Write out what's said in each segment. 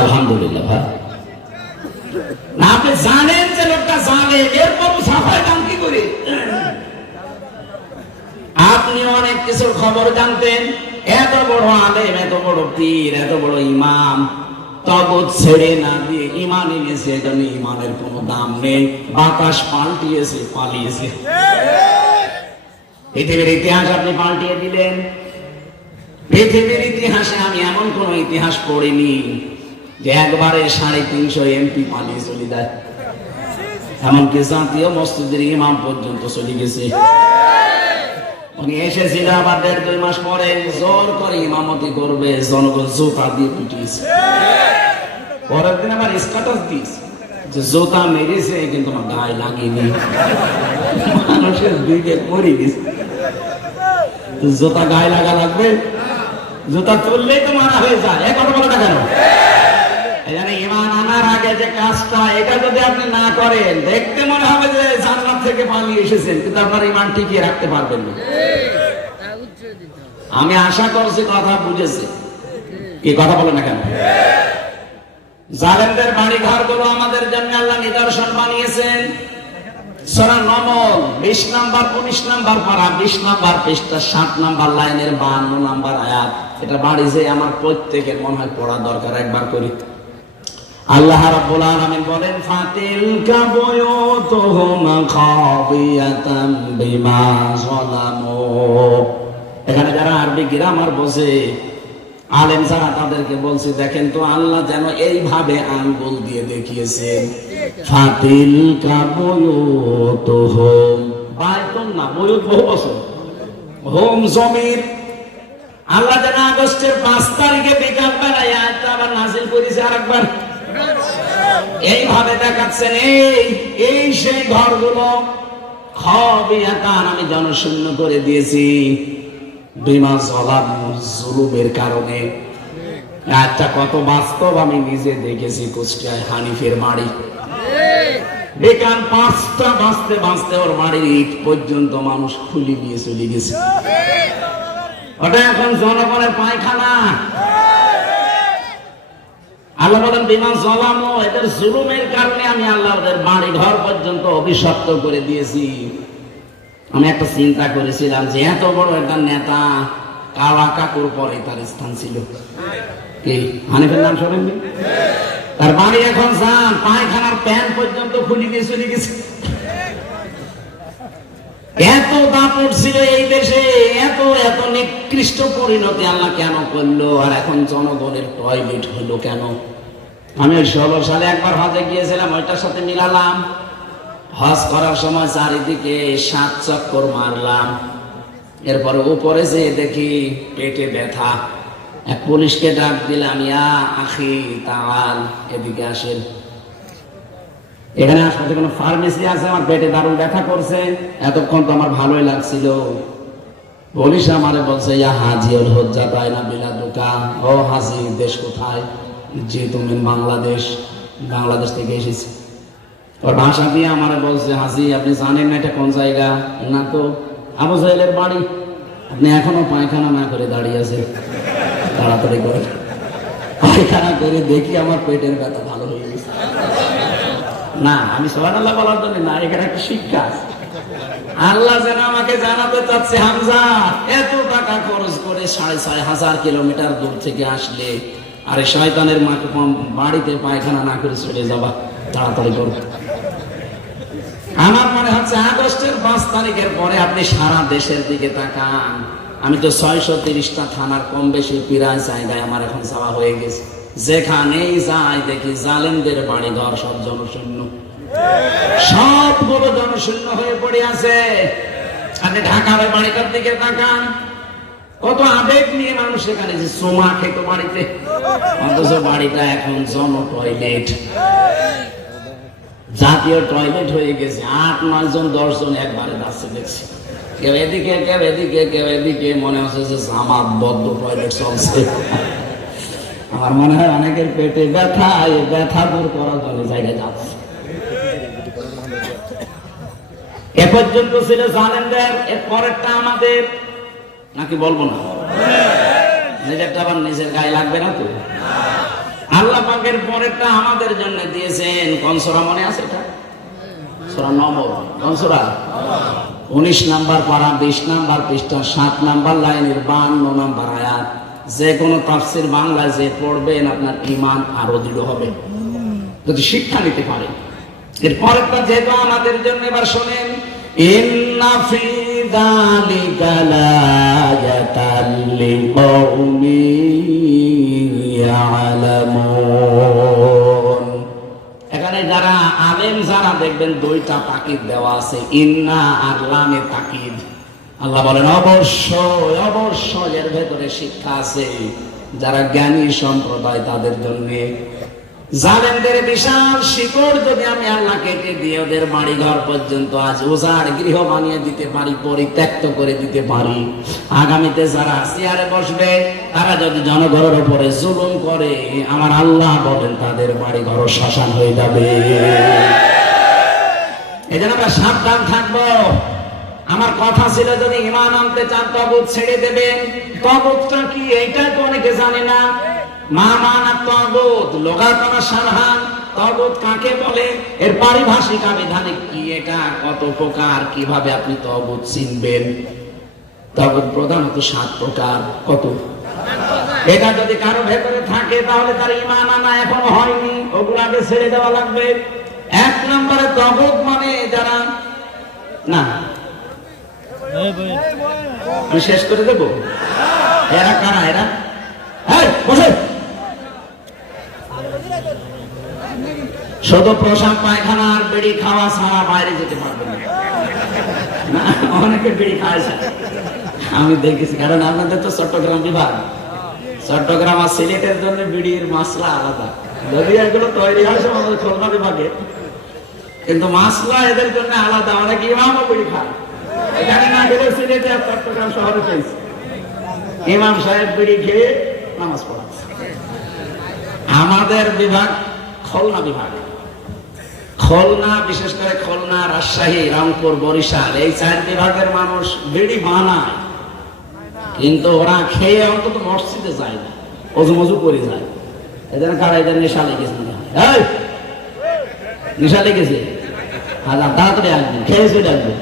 আলহামদুলিল্লাহ ভাই, না আপনি জানেন যে লোকটা জানে, এরপর সাফাই দাম কি করে? আপনি অনেক কিছুর খবর জানতেন, এত বড় আলেম, এত বড় পীর, এত বড় ইমাম, তবুত ছেড়ে না দিয়ে ইমান এনেছে। এজন্য ইমানের কোনো দাম নেই। বাতাস পাল্টিয়েছে, পালিয়েছে। পৃথিবীর ইতিহাস আপনি পাল্টিয়ে দিলেন। পৃথিবীর ইতিহাসে আমি এমন কোন ইতিহাস পড়িনি যে একবারে 350 এমপি পালিয়ে চলে যায়। এমনকি জাতীয় মসজিদের ইমাম পর্যন্ত চলে গেছে। উনি এসেছিল, আবার 1.5-2 মাস পরে জোর করে ইমামতি করবে, জনগণ জুতা দিয়ে পিটিয়েছে। পরের দিন আবার স্ট্যাটাস দিয়েছে যে জুতা মেরেছে কিন্তু আমার গায়ে লাগেনি। মানুষের বিবেক মরে গেছে। জুতা গায়ে লাগা লাগবে? জুতা তুললেই তো মারা হয়ে যায়। এক কথা বলে না কেন? ইমান আনার আগে যে কাজটা, এটা যদি আপনি না করেন, দেখতে মনে হবে যে জান্নাত থেকে পালিয়ে এসেছেন, কিন্তু আপনার ইমান টিকিয়ে রাখতে পারবেন না। আমি আশা করছি কথা বুঝেছে। কি কথা বলে না কেন? জালেমদের বাড়ি ঘর গুলো আমাদের জন্য আল্লাহ নিদর্শন বানিয়েছেন। সূরা নমল 20 নাম্বার 19 নাম্বার পারা 20 নাম্বার পৃষ্ঠা 7 নাম্বার লাইনের 52 নাম্বার আয়াত। এটা বাড়ি যে আমার প্রত্যেকের মনে হয় পড়া দরকার, একবার করি। আল্লাহ রাব্বুল আলামিন বলেন, ফাতিলকা বুয়ুতুহুম খাবিয়াতাম বিমা যালামু। এখানে যারা আরবি গ্রামার বোঝে, আলেম যারা, তাদেরকে বলছি, দেখেন তো আল্লাহ যেন এইভাবে আঙ্গুল দিয়ে দেখিয়েছেন, ফাতিলকা বুয়ুতুহুম, বাইতুন না, বুয়ুত বহু বছর, হোম জমির। আল্লাহ যেন আগস্টের 5 তারিখে বিকাল বেলায় আয়াতটা আবার নাযিল করেছে আরেকবার। এইভাবে দেখাচ্ছেন, এই সেই ঘরগুলো খাবিয়াতান, আমি জনশূন্য করে দিয়েছি, বিমা যালামু, জুলুমের কারণে। একটা কত বাস্তব আমি নিজে দেখেছি। কুষ্টিয়ায় হানিফের বাড়ি, বিকাল 5টা বাজতে বাজতে ওর বাড়ির ইট পর্যন্ত মানুষ খুলে দিয়ে চলে গেছে। ওটা এখন জনগণের পায়খানা। আল্লাহ বলেন, বিমা যালামু, এদের জুলুমের কারণে আমি আল্লাহ ওদের বাড়ি ঘর পর্যন্ত অভিশপ্ত করে দিয়েছি। আমি একটা চিন্তা করেছিলাম যে এত বড় একটা নেতা, কাওয়া কাকুর পরে তার স্থান ছিল। কি হানিফের নাম শোনেননি? তার বাড়ি এখন যান, পায়খানার প্যান পর্যন্ত খুলে দিয়ে চলে গেছে। এত দাপট ছিল এই দেশে, এত এত নিকৃষ্ট পরিণতি আল্লাহ কেন করলো? আর এখন জনগণের টয়লেট হলো কেন? আমি 16 সালে একবার হজে গিয়েছিলাম, ওইটার সাথে মিলালাম। হজ করার সময় চারিদিকে 7 চক্কর মারলাম। এরপরে উপরে যেয়ে দেখি পেটে ব্যথা। এক পুলিশকে ডাক দিলাম, ইয়া আখি তাআল, এদিকে আসেন। এখানে আশপাশে কোনো ফার্মেসি আছে? আমার পেটে দারুণ ব্যথা করছে, এতক্ষণ তো আমার ভালোই লাগছিল। পুলিশ আমারে বলছে, ইয়া হাজিউল হুজ্জাত আইনা বিলাদুকা, ও হাজি, দেশ কোথায়? যে তুমি বাংলাদেশ, বাংলাদেশ থেকে এসেছি। ওর ভাষা দিয়ে আমারে বলছে, হাজি আপনি জানেন না এটা কোন জায়গা? না তো। আবু জাহেলের বাড়ি। আপনি এখনো পায়খানা না করে দাঁড়িয়ে আছে, তাড়াতাড়ি করে পায়খানা করে দেখি আমার পেটের ব্যথা ভালো হয়ে গেছে। না, আমি সুবহানাল্লাহ বলার জন্য না, এখানে একটা শিক্ষা আছে। আল্লাহ যেন আমাকে জানাতে চাচ্ছে, হামজা এত টাকা খরচ করে 6,500 কিলোমিটার দূর থেকে আসলে, আরে শয়তানের বাড়িতে পায়খানা না করে চলে যাবা, তাড়াতাড়ি করো। আমার মনে হচ্ছে আগস্টের 5 তারিখের পরে আপনি সারা দেশের দিকে তাকান, আমি তো 630টা থানার কম বেশি প্রায় জায়গায় আমার এখন যাওয়া হয়ে গেছে। যেখানেই যাই দেখি জালেমদের বাড়ি ঘর সব জনশূন্য, সবগুলো জনশূন্য হয়ে পড়ে আছে। আপনি ঢাকার বাড়িটার দিকে তাকান, কত আবেগ নিয়ে মানুষ এখানে যে সোমা খেত বাড়িতে, অথচ বাড়িটা এখন জন টয়লেট, জাতীয় টয়লেট হয়ে গেছে। 8-9 জন 10 জন একবারে যাচ্ছে দেখছি, কেউ এদিকে কেউ এদিকে কেউ এদিকে, মনে হচ্ছে যে জামাত বদ্ধ টয়লেট চলছে। আমার মনে হয় অনেকের পেটে ব্যথা, এই ব্যথা দূর করার জন্য জায়গায় যাচ্ছে। এ পর্যন্ত ছিল জালেমদের, এর পরেরটা আমাদের, নাকি বলবো না? নিজেরটা আবার নিজের গায়ে লাগবে না তো। আল্লাহ পাকের পরেরটা আমাদের জন্য দিয়েছেন। কোন সূরা মনে আছে এটা? সূরা নম্বর কোন সূরা? 19 নাম্বার পারা, 20 নাম্বার পৃষ্ঠা, 7 নাম্বার লাইনের 52 নাম্বার আয়াত। যে কোনো তাফসীর বাংলায় যে পড়বেন আপনার ঈমান আরো দৃঢ় হবে যদি শিক্ষা নিতে পারেন। এর পরেরটা যেহেতু আমাদের জন্য, এবার শোনেন, ইন্না ফি যালিকা লায়াতাল লিকাউমিন ইয়ালামুন। এখানে যারা আলেম যারা দেখবেন দুইটা তাকিদ দেওয়া আছে, ইন্না আর লামে তাকিদ। আল্লাহ বলেন অবশ্যই অবশ্যই এর ভেতরে শিক্ষা আছে যারা জ্ঞানী সম্প্রদায় তাদের জন্য। জালেমদের বিশাল শিকড় যদি আমি আল্লাহ কেটে দিয়ে ওদের বাড়ি ঘর পর্যন্ত আজ উজাড় গৃহ বানিয়ে দিতে পারি, পরিত্যক্ত করে দিতে পারি, আগামীতে যারা চেয়ারে বসবে তারা যদি জনগণের উপরে জুলুম করে, আমার আল্লাহ বলেন তাদের বাড়ি ঘর শ্মশান হয়ে যাবে। এই জন্য আমরা সাবধান থাকবো। আমার কথা ছিল যদি ঈমান আনতে চান তাগুত ছেড়ে দেবেন। তাগুতটা কি এইটা তো অনেকে জানে না। মা মানা তাগুত লোগাতানা শারহান, তাগুত কাকে বলে, এর পারিভাষিক আবিধানিক কি, এটা কত প্রকার, কিভাবে আপনি তাগুত চিনবেন। তাগুত প্রধানত 7 প্রকার। কত? এটা যদি কারো ভেতরে থাকে তাহলে তার ঈমান আনা এখনো হয়নি, ওগুলাকে ছেড়ে দেওয়া লাগবে। 1 নম্বরে তাগুত মানে যারা, না আমি শেষ করে দেব, এরা কারা? এরা শুধু প্রসাদ পায়খানা আর বিড়ি খাওয়া ছাড়া বাইরে যেতে পারবে না। অনেকে বিড়ি খায়, আমি দেখেছি। কারণ আপনাদের তো চট্টগ্রাম বিভাগ, চট্টগ্রাম আর সিলেটের জন্য বিড়ির মশলা আলাদা। যদি এগুলো তৈরি হয় আমাদের খুলনা বিভাগে, কিন্তু মশলা এদের জন্য আলাদা। অনেক ইমামও বিড়ি খায়। এখানে না গেলে সিলেটে আর চট্টগ্রাম শহরে পেয়েছি ইমাম সাহেব বিড়ি খেয়ে নামাজ পড়াচ্ছে। আমাদের বিভাগ খুলনা বিভাগ। খুলনা, বিশেষ করে খুলনা, রাজশাহী, রংপুর, বরিশাল, এই 4 বিভাগের মানুষ বিড়ি বানায়, কিন্তু ওরা খেয়ে অন্তত মসজিদে যায় না, অজু মজু করে যায়। এদের কারা? এদের নেশা লেগেছে, নেশা লেগেছে। হাজার তাড়াতাড়ি আসবেন, খেয়ে চলে আসবেন।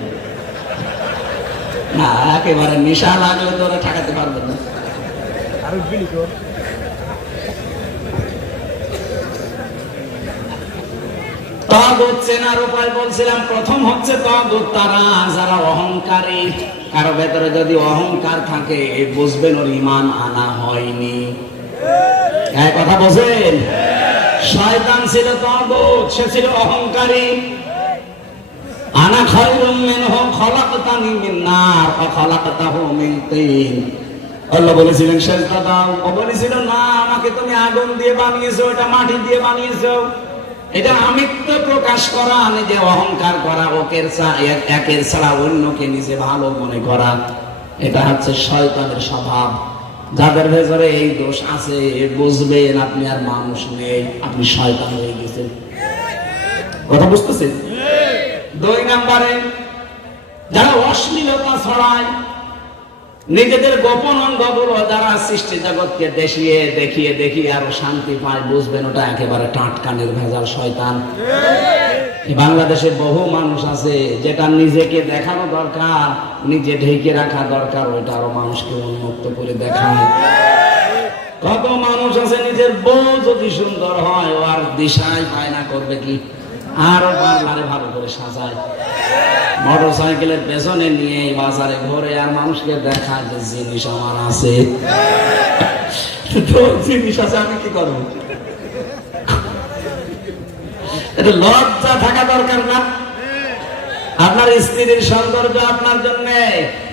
না, একেবারে নেশা লাগলে তো ওরা ঠেকাতে পারবে না। তাগুত চেনার উপায় বলছিলাম। প্রথম হচ্ছে তাগুত তারা যারা অহংকারী। কারো ভেতরে যদি অহংকার থাকে বুঝবেন ওর ঈমান আনা হয়নি। এই কথা বোঝেন? শয়তান ছিল তাগুত, সে ছিল অহংকারী। আনা খায়রুম মিনহু খলাকতানি মিন নার ওয়া খলাকতাহু মিন তিন। আল্লাহ বলেছিলেন সেজদা দাও, ও বলেছিল না আমাকে তুমি আগুন দিয়ে বানিয়েছো, এটা মাটি দিয়ে বানিয়েছো। এটা আমিত্ব প্রকাশ করা, নিজে অহংকার করা, একের ছাড়া অন্যকে নিজে ভালো মনে করা, এটা হচ্ছে শয়তানের স্বভাব। যাদের ভেতরে এই দোষ আছে বুঝবেন আপনি আর মানুষ নেই, আপনি শয়তান হয়ে গেছেন। কথা বুঝতেছেন? 2 নম্বরে যারা অশ্লীলতা ছড়ায়, নিজেদের গোপন অঙ্গগুলো যারা সৃষ্টি জগৎকে দেখিয়ে আরো শান্তি পায়, বুঝবেন ওটা একেবারে টাটকানের ভেজাল শয়তান। বাংলাদেশে বহু মানুষ আছে যেটা নিজেকে দেখানো দরকার, নিজে ঢেকে রাখা দরকার, ওইটা আরো মানুষকে উন্মুক্ত করে দেখায়। কত মানুষ আছে নিজের বউ যদি সুন্দর হয় ও আর দিশায় পায় না, করবে কি, আরো পার্লারে ভালো করে সাজায়, মোটর সাইকেলের পেছনে নিয়ে বাজারে ঘুরে আর মানুষকে দেখায় যে জিনিস আমার আছে। জিনিস আছে, আমি কি করবো? এটা লজ্জা থাকা দরকার না? আপনার স্ত্রীর সৌন্দর্য আপনার জন্য,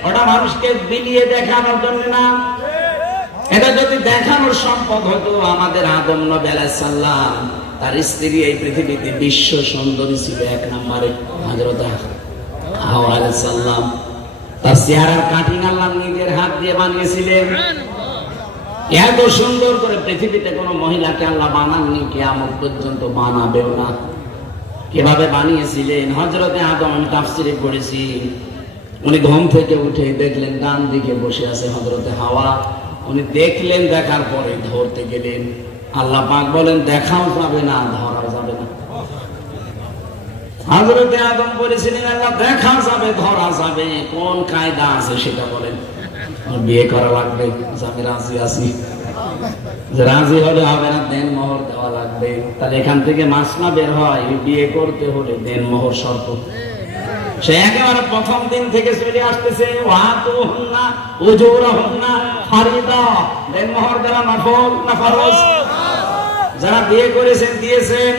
ওটা মানুষকে বিলিয়ে দেখানোর জন্য না। এটা যদি দেখানোর সম্পদ হতো, আমাদের আদম নবী আলাইহিস সালাম তার স্ত্রী এই পৃথিবীতে বিশ্ব সুন্দরী ছিল 1 নম্বরে হযরত হাওয়া আলাইহিস সালাম। তার চেহারার কাটিং আল্লাহ নিজের হাত দিয়ে বানিয়েছিলেন। এত সুন্দর করে পৃথিবীতে কোনো মহিলাকে আল্লাহ বানাননি, কিয়ামত পর্যন্ত বানাবেও না। কিভাবে বানিয়েছিলেন? হযরতে আদম, আমি তাফসীরে পড়েছি, উনি ঘুম থেকে উঠে দেখলেন ডান দিকে বসে আছে হযরতে হাওয়া, উনি দেখলেন, দেখার পরে ধরতে গেলেন। আল্লাহ পাক বলেন দেখাও যাবে না, ধরাও যাবে না। হযরত আদম বলেছিলেন আল্লাহ দেখা যাবে, ধরা যাবে, কোন কায়দা আছে সেটা বলেন। বিয়ে করা লাগবে, আমি রাজি আছি। রাজি হলে হবে না, দেন মোহর দেওয়া লাগবে। তাহলে এখান থেকে মাসলা বের হয়, বিয়ে করতে হলে দেন মোহর শর্ত। সে একেবারে প্রথম দিন থেকে চলে আসতেছে, ওয়াতুহুন্না উজুরহুন্না ফারিদা, দেন মোহর দেওয়া নফল না ফরজ? যারা বিয়ে করেছেন দিয়েছেন,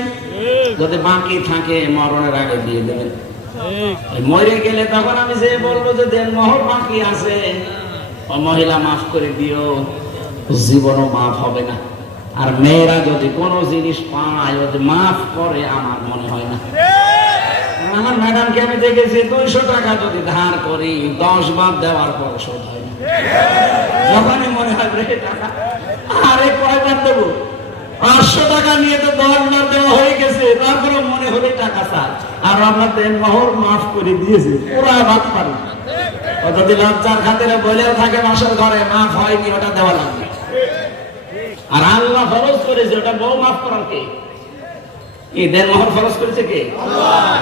যদি বাকি থাকে মরণের আগে দিয়ে দেবেন। মরে গেলে তখন আমি যে বলবো যে দেন মোহর বাকি আছে, ও মহিলা মাফ করে দিও, জীবনও মাফ হবে না। আর মেয়েরা যদি কোনো জিনিস পায় যদি মাফ করে, আমার মনে হয় না। আমার ম্যাডামকে আমি দেখেছি 200 টাকা যদি ধার করি 10 বার দেওয়ার পর শোধ হয় না। যখনই মনে হয় রে টাকা আরে কয়বার দেবো, 500 টাকা নিয়ে তো 10 বার দেওয়া হয়ে গেছে, তারপরে মনে হলে টাকা চাই। আর আপনার দেন মোহর মাফ করে দিয়েছে, পুরা বাদ পারি। যদি লজ্জার খাতিরে বলেও থাকে বাসার ঘরে মাফ হয়নি, ওটা দেওয়া লাগবে। আর আল্লাহ ফরজ করেছে, ওটা বউ মাফ করার কে? এই দেন মোহর ফরজ করেছে কে? আল্লাহ।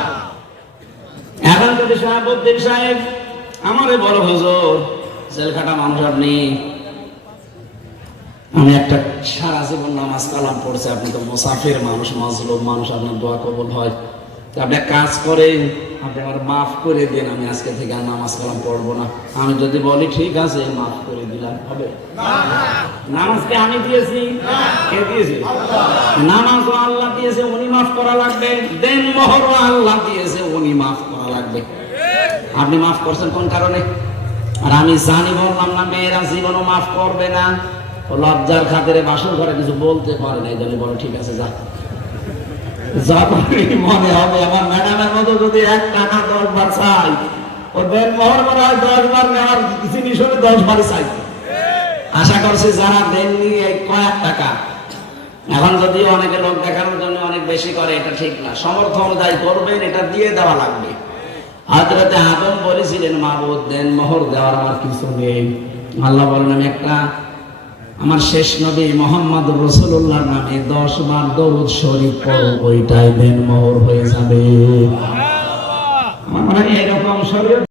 এখন যদি শাহাবুদ্দিন সাহেব আমারে বড় হুজুর, জেল খাটা মানুষ আপনি, আমি একটা সারা জীবন নামাজ কালাম পড়ছি, আপনি তো মুসাফির মানুষ, মাজলুম মানুষ, আপনার দোয়া কবুল হয়, আপনি এক কাজ করেন, আপনি আমার মাফ করে দিন, আমি আজকে থেকে আর নামাজ কালাম পড়বো না। আমি যদি বলি ঠিক আছে মাফ করে দিলাম, হবে? নামাজকে আমি দিয়েছি, কে দিয়েছে? নামাজও আল্লাহ দিয়েছে, উনি মাফ করা লাগবে। দেন মোহরও আল্লাহ দিয়েছে, উনি মাফ করা লাগবে। আপনি মাফ করছেন কোন কারণে? আর আমি জানি বললাম না মেয়েরা জীবনও মাফ করবে না, লজ্জার খাতিরে বাসর ঘরে কিছু বলতে পারে না, এই জন্য বলো ঠিক আছে যা। মনে হবে আমার ম্যাডামের মতো যদি 1 টাকা 10 বার চাই, ও দেন মোহর করা হয় 10 বার নেওয়ার জিনিস হলে 10 বার চাই। আশা করছি যারা দেননি এই কয়েক টাকা, এখন যদি অনেকে লোক দেখানোর জন্য অনেক বেশি করে, এটা ঠিক না। সমর্থ অনুযায়ী করবেন, এটা দিয়ে দেওয়া লাগবে। হযরত আদম বলেছিলেন মাবুদ দেন মোহর দেওয়ার আমার কিছু নেই। আল্লাহ বলেন আমি একটা আমার শেষ নবী মুহাম্মদ রাসূলুল্লাহর নামে 10 বার দরুদ শরীফ পড়ো, ওইটাই দেন মোহর হয়ে যাবে। আমার মনে হয় এরকম শরীয়ত